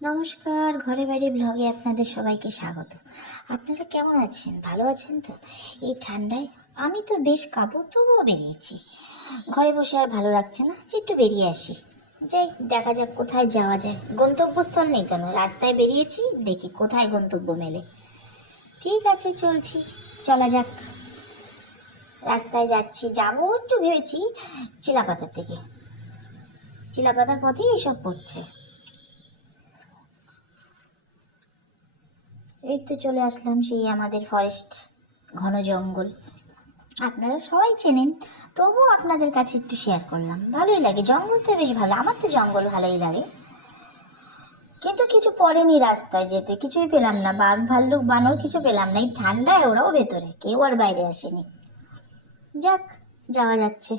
নমস্কার, ঘরে বাইরে ব্লগে আপনাদের সবাইকে স্বাগত। আপনারা কেমন আছেন? ভালো আছেন তো? এই ঠান্ডায় আমি তো বেশ কাঁপো, তবুও বেরিয়েছি। ঘরে বসে আর ভালো লাগছে না, যে একটু বেরিয়ে আসি। যাই, দেখা যাক কোথায় যাওয়া যায়। গন্তব্যস্থল নেই কেন, রাস্তায় বেরিয়েছি, দেখি কোথায় গন্তব্য মেলে। ঠিক আছে, চলছি, চলা যাক। রাস্তায় যাচ্ছি, যাবো একটু ভেবেছি চিলাপাতার থেকে। চিলাপাতার পথেই এসব পড়ছে। এই তো চলে আসলাম সেই আমাদের ফরেস্ট, ঘন জঙ্গল। আপনারা সবাই চেনেন, তবুও আপনাদের কাছে একটু শেয়ার করলাম। ভালোই লাগে, জঙ্গল তো বেশ ভালো, আমার তো জঙ্গল ভালোই লাগে। কিন্তু কিছু পড়েনি রাস্তায় যেতে, কিছুই পেলাম না, বাঘ ভাল্লুক বানর কিছু পেলাম না। এই ঠান্ডায় ওরাও ভেতরে, কেউ আর বাইরে আসেনি। যাক, যাওয়া যাচ্ছে।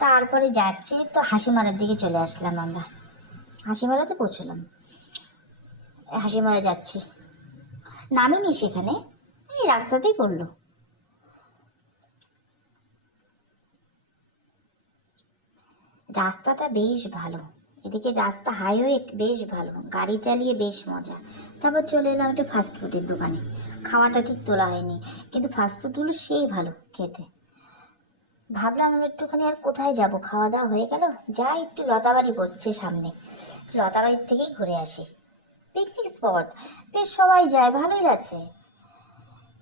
তারপরে যাচ্ছে তো হাসিমারার দিকে চলে আসলাম আমরা। হাসিমারাতে পৌঁছলাম, হাসিমারা যাচ্ছি। নামিনি সেখানে, এই রাস্তাতেই পড়লো। রাস্তাটা বেশ ভালো, এদিকে রাস্তা হাইওয়ে বেশ ভালো, গাড়ি চালিয়ে বেশ মজা। তারপর চলে এলাম একটু ফাস্টফুডের দোকানে। খাওয়াটা ঠিক তোলা হয়নি, কিন্তু ফাস্টফুডগুলো সেই ভালো খেতে। ভাবলাম আমি একটুখানি আর কোথায় যাব, খাওয়া দাওয়া হয়ে গেল, যাই একটু লতাবাড়ি পড়ছে সামনে, লতাবাড়ির থেকেই ঘুরে আসি। পিকনিক স্পট, বেশ সবাই যায়, ভালোই আছে।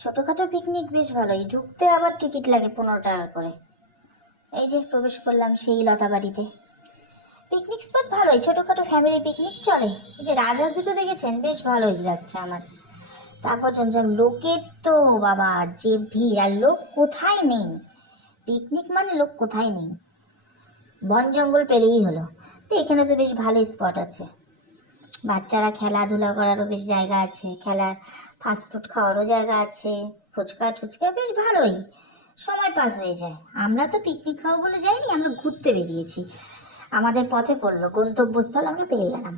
ছোটোখাটো পিকনিক বেশ ভালোই, ঢুকতে আবার টিকিট লাগে 15 টাকা করে। এই যে প্রবেশ করলাম সেই লতাবাড়িতে। পিকনিক স্পট ভালোই, ছোটোখাটো ফ্যামিলি পিকনিক চলে। এই যে রাজহাঁস দুটো দেখেছেন, বেশ ভালোই লাগছে আমার। তারপর জমজম লোকের তো বাবা যে ভিড়, আর লোক কোথায় নেই। পিকনিক মানে লোক কোথায় নেই, বন জঙ্গল পেলেই হলো। তো এখানে তো বেশ ভালো স্পট আছে, বাচ্চারা খেলাধুলা করারও বেশ জায়গা আছে, খেলার ফাস্টফুড খাওয়ারও জায়গা আছে, ফুচকা টুচকা বেশ ভালোই, সময় পাস হয়ে যায়। আমরা তো পিকনিক খাবো বলে যাইনি, আমরা ঘুরতে বেরিয়েছি। আমাদের পথে পড়লো গন্তব্যস্থল, আমরা পেয়ে গেলাম।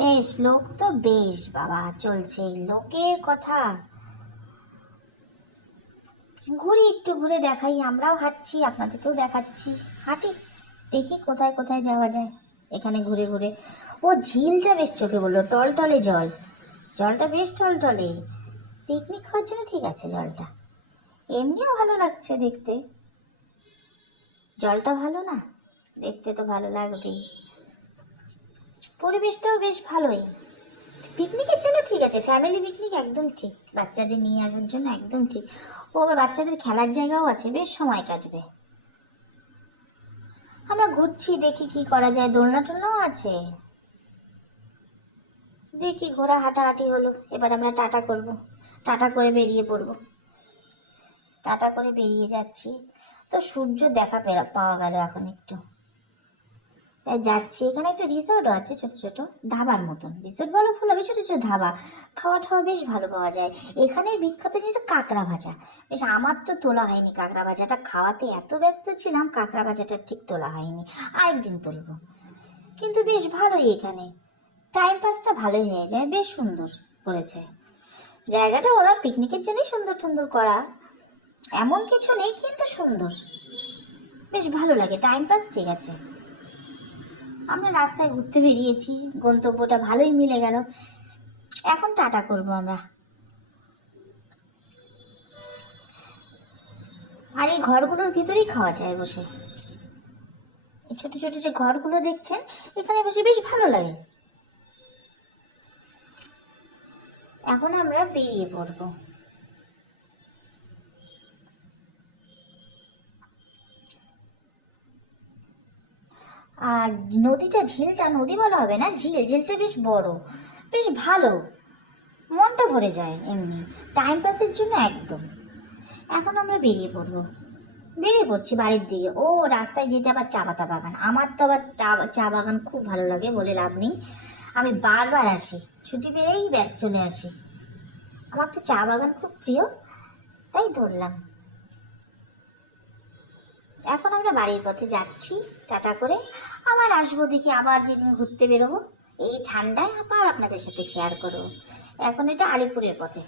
বেশ লোক তো বেশ বাবা চলছে, লোকের কথা। ঘুরি, একটু ঘুরে দেখাই, আমরাও হাঁটছি, আপনাদেরকেও দেখাচ্ছি। হাঁটি, দেখি কোথায় কোথায় যাওয়া যায় এখানে ঘুরে ঘুরে। ও ঝিলটা বেশ চোখে বললো, টলটলে জল, জলটা বেশ টলটলে। পিকনিক খাওয়ার জন্য ঠিক আছে জলটা, এমনিও ভালো লাগছে দেখতে। জলটা ভালো না, দেখতে তো ভালো লাগবেই। পরিবেশটাও বেশ ভালোই, পিকনিকের জন্য ঠিক আছে, ফ্যামিলি পিকনিক একদম ঠিক, বাচ্চাদের নিয়ে আসার জন্য একদম ঠিক। ও আবার বাচ্চাদের খেলার জায়গাও আছে, বেশ সময় কাটবে। আমরা ঘুরছি, দেখি কি করা যায়, দোলনা টোলনাও আছে। দেখি ঘোরা হাঁটাহাঁটি হলো, এবার আমরা টাটা করব, টাটা করে বেরিয়ে পড়বো। টাটা করে বেরিয়ে যাচ্ছি, তো সূর্য দেখা পাওয়া গেল এখন একটু। তাই যাচ্ছি, এখানে একটা রিসোর্টও আছে, ছোট ছোট ধাবার মতন, রিসোর্ট বড় ভুল হবে, ছোট ছোট ধাবা। খাওয়া টাওয়া বেশ ভালো পাওয়া যায়। এখানের বিখ্যাত জিনিস কাঁকড়া ভাজা, বেশ আমার তো তোলা হয়নি কাঁকড়া ভাজাটা, খাওয়াতে এত ব্যস্ত ছিলাম কাঁকড়া ভাজাটা ঠিক তোলা হয়নি, আরেকদিন তুলবো। কিন্তু বেশ ভালোই এখানে, টাইম পাসটা ভালোই হয়ে যায়, বেশ সুন্দর করেছে জায়গাটা। ওরা পিকনিকের জন্যই সুন্দর সুন্দর করা, এমন কিছু নেই, কিন্তু সুন্দর, বেশ ভালো লাগে, টাইম পাস ঠিক আছে। আমরা রাস্তায় ঘুরতে বেরিয়েছি, গন্তব্যটা ভালোই মিলে গেল। এখন টাটা করব আমরা। আর এই ঘরগুলোর ভিতরেই খাওয়া যায় বসে, এই ছোট ছোট যে ঘরগুলো দেখছেন, এখানে বসে বেশ ভালো লাগে। এখন আমরা বেরিয়ে পড়বো। আর নদীটা, ঝিলটা নদী বলা হবে না, ঝিল, ঝিলটা বেশ বড়, বেশ ভালো, মনটা ভরে যায় এমনি, টাইম পাসের জন্য একদম। এখন আমরা বেরিয়ে পড়বো, বেরিয়ে পড়ছি বাড়ির দিকে। ও রাস্তায় যেতে আবার চা পাতা বাগান, আমার তো আবার চা বাগান খুব ভালো লাগে, বলে লাভ নেই, আমি বারবার আসি, ছুটি পেলেই ব্যস্ত চলে আসি। আমার তো চা বাগান খুব প্রিয়, তাই ধরলাম। এখন আমরা বাড়ির পথে যাচ্ছি টাটা করে, আবার আসবো দেখি, আবার যেদিন ঘুরতে বেরোবো এই ঠান্ডায় আবার আপনাদের সাথে শেয়ার করবো। এখন এটা আলিপুরের পথে,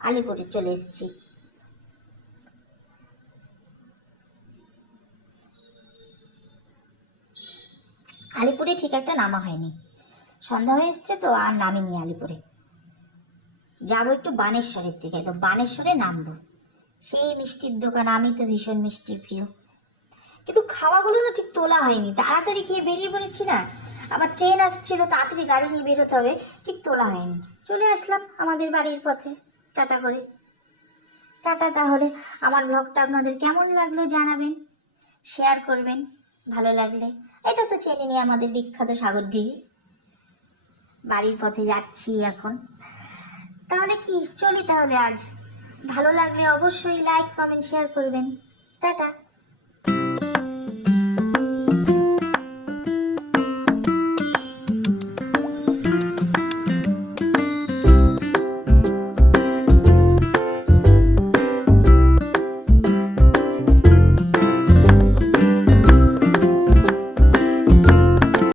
আলিপুরে চলে এসেছি। আলিপুরে ঠিক একটা নামা হয়নি, সন্ধ্যা হয়ে এসছে তো আর নামিনি আলিপুরে, যাবো একটু বানেশ্বরের দিকে, তো বানেশ্বরে নামবো। সেই মিষ্টির দোকান, আমি তো ভীষণ মিষ্টি প্রিয়, কিন্তু খাওয়াগুলো না ঠিক তোলা হয়নি, তাড়াতাড়ি খেয়ে বেরিয়ে পড়েছি না, আবার ট্রেন আসছিল, তাড়াতাড়ি গাড়ি নিয়ে বেরোতে হবে, ঠিক তোলা হয়নি। চলে আসলাম আমাদের বাড়ির পথে, টাটা করে। টাটা তাহলে। আমার ব্লগটা আপনাদের কেমন লাগলো জানাবেন, শেয়ার করবেন ভালো লাগলে। এটা তো চেনেনি আমাদের বিখ্যাত সাগরডিঘি। বাড়ির পথে যাচ্ছি এখন, তাহলে কি চলি তাহলে আজ। ভালো লাগলে অবশ্যই লাইক কমেন্ট শেয়ার করবেন। টাটা।